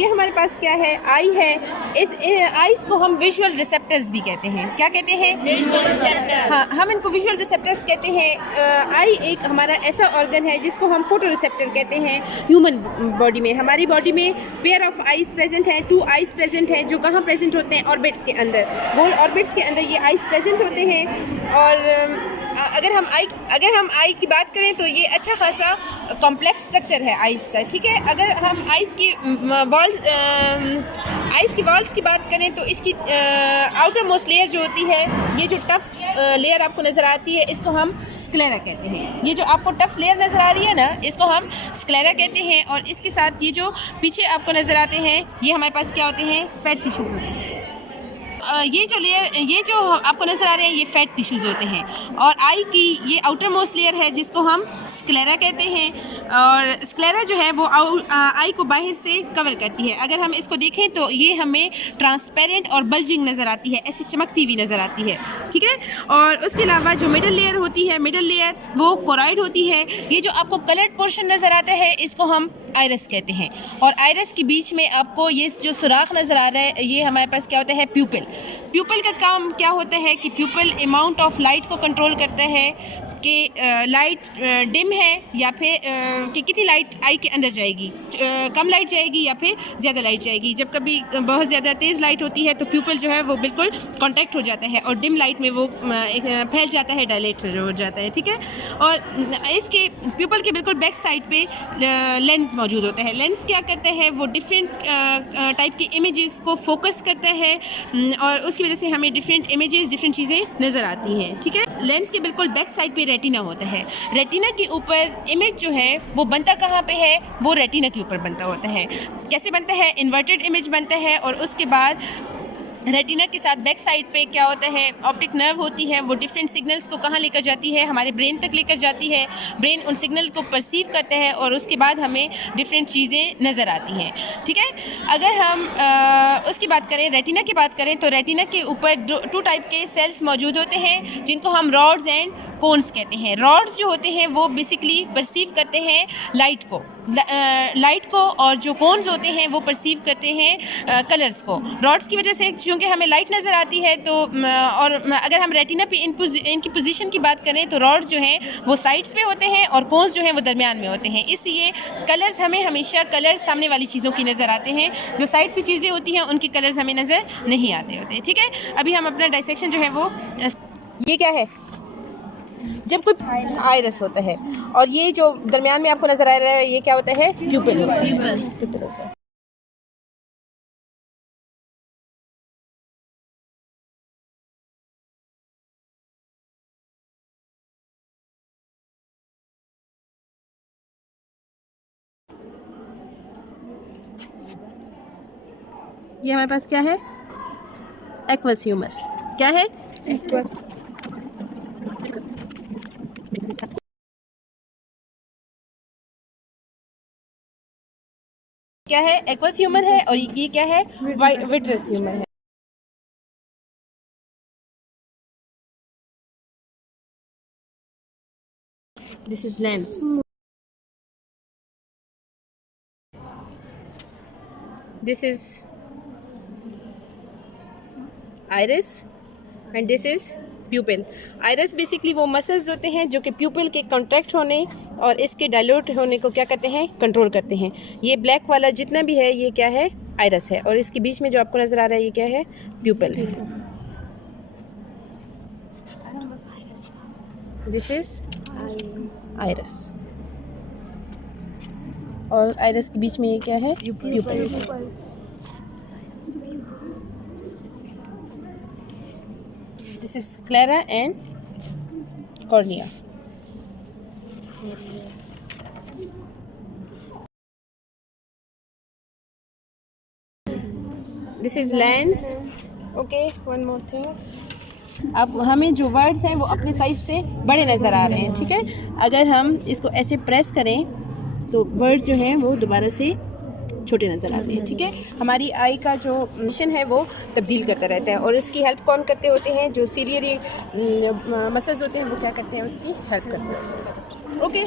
ये हमारे पास क्या है, आई है। इस आइज़ को हम विजुअल रिसेप्टर्स भी कहते हैं। क्या कहते हैं? Visual receptor. हाँ, हम इनको विजुअल रिसेप्टर्स कहते हैं। आई एक हमारा ऐसा ऑर्गन है जिसको हम फोटो रिसेप्टर कहते हैं। ह्यूमन बॉडी में, हमारी बॉडी में पेयर ऑफ आइज़ प्रेजेंट हैं, 2 आइज़ प्रेजेंट हैं, जो कहाँ प्रेजेंट होते हैं? ऑर्बिट्स के अंदर, गोल ऑर्बिट्स के अंदर ये आइज़ प्रेजेंट होते हैं। और अगर हम आई की बात करें तो ये अच्छा खासा कॉम्प्लेक्स स्ट्रक्चर है आइज़ का, ठीक है। अगर हम आइज़ की वॉल्स की बात करें तो इसकी आउटर मोस्ट लेयर जो होती है, ये जो टफ लेयर आपको नज़र आती है, इसको हम स्क्लेरा कहते हैं। ये जो आपको टफ लेयर नज़र आ रही है ना, इसको हम स्क्लेरा कहते हैं। और इसके साथ ये जो पीछे आपको नज़र आते हैं, ये हमारे पास क्या होते हैं? फैट टिश्यूज होते हैं। ये जो आपको नज़र आ रहे हैं, ये फैट टिश्यूज़ होते हैं। और आई की ये आउटर मोस्ट लेयर है जिसको हम स्क्लेरा कहते हैं। और स्क्लेरा जो है वो आई को बाहर से कवर करती है। अगर हम इसको देखें तो ये हमें ट्रांसपेरेंट और बल्जिंग नज़र आती है, ऐसी चमकती हुई नज़र आती है, ठीक है। और उसके अलावा जो मिडल लेयर होती है, मिडल लेयर वो कोराइड होती है। ये जो आपको कलर्ड पोर्शन नज़र आता है, इसको हम आइरस कहते हैं। और आइरस के बीच में आपको ये जो सुराख नज़र आ रहा है, ये हमारे पास क्या होता है? प्यूपिल। प्यूपिल का काम क्या होता है कि प्यूपिल अमाउंट ऑफ लाइट को कंट्रोल करता है कि लाइट डिम है या फिर कि कितनी लाइट आई के अंदर जाएगी, कम लाइट जाएगी या फिर ज़्यादा लाइट जाएगी। जब कभी बहुत ज़्यादा तेज़ लाइट होती है तो प्यूपिल जो है वो बिल्कुल कॉन्टैक्ट हो जाता है और डिम लाइट में वो फैल जाता है, डायलेट हो जाता है, ठीक है। और इसके प्यूपिल के बिल्कुल बैक साइड पे लेंस मौजूद होता है। लेंस क्या करता है? वो डिफरेंट टाइप के इमेजेस को फोकस करता है और उसकी वजह से हमें डिफरेंट इमेजेस, डिफरेंट चीज़ें नज़र आती हैं, ठीक है। लेंस के बिल्कुल बैक साइड पे रेटिना होता है। रेटिना के ऊपर इमेज जो है वो बनता कहाँ पे है? वो रेटिना के ऊपर बनता होता है। कैसे बनता है? इन्वर्टेड इमेज बनता है। और उसके बाद रेटिना के साथ बैक साइड पे क्या होता है? ऑप्टिक नर्व होती है। वो डिफरेंट सिग्नल्स को कहाँ लेकर जाती है? हमारे ब्रेन तक लेकर जाती है। ब्रेन उन सिग्नल को परसीव करता है और उसके बाद हमें डिफरेंट चीज़ें नज़र आती हैं, ठीक है। अगर हम उसकी बात करें, रेटिना की बात करें, तो रेटिना के ऊपर 2 टाइप के सेल्स मौजूद होते हैं जिनको हम रॉड्स एंड कोन्स कहते हैं। रॉड्स जो होते हैं वो बेसिकली परसीव करते हैं लाइट को, और जो कोन्स होते हैं वो परसीव करते हैं कलर्स को। रॉड्स की वजह से क्योंकि हमें लाइट नज़र आती है तो और अगर हम रेटिना पे इनकी पोजीशन की बात करें तो रॉड्स जो हैं वो साइड्स पे होते हैं और कोन्स जो हैं वो दरमियान में होते हैं। इसलिए कलर्स हमें हमेशा कलर्स सामने वाली चीज़ों की नज़र आते हैं, जो साइड की चीज़ें होती हैं उनके कलर्स हमें नज़र नहीं आते होते, ठीक है। अभी हम अपना डाइसेक्शन जो है वो, ये क्या है? जब कोई आइरस होता है और ये जो दरमियान में आपको नज़र आ रहा है, ये क्या होता है? प्यूपिल होता है। ये हमारे पास क्या है? Aqueous humour. क्या है? एक्वस। क्या है? एक्वस ह्यूमर है। और ये क्या है? विट्रस ह्यूमर है। This is lens. This is iris and this is प्यूपिल। Iris basically वो मसल्स होते हैं जो कि प्यूपिल के कॉन्ट्रैक्ट होने और इसके डायल्यूट होने को क्या करते हैं? कंट्रोल करते हैं। ये ब्लैक वाला जितना भी है, ये क्या है? आइरिस है। और इसके बीच में जो आपको नज़र आ रहा है, ये क्या है? प्यूपिल है। This is iris. और आइरिस के बीच में ये क्या है? प्यूपिल। This is sclera and cornea. This is lens. Okay, one more thing. अब हमें जो वर्ड्स हैं वो अपने साइज से बड़े नज़र आ रहे हैं, ठीक है। अगर हम इसको ऐसे प्रेस करें तो वर्ड्स जो हैं वो दोबारा से छोटे नज़र आते हैं, ठीक है। हमारी आई का जो मिशन है वो तब्दील करता रहता है और इसकी हेल्प कौन करते होते हैं? जो सीरियरी मसल्स होते हैं वो क्या करते हैं? उसकी हेल्प करते हैं, ओके।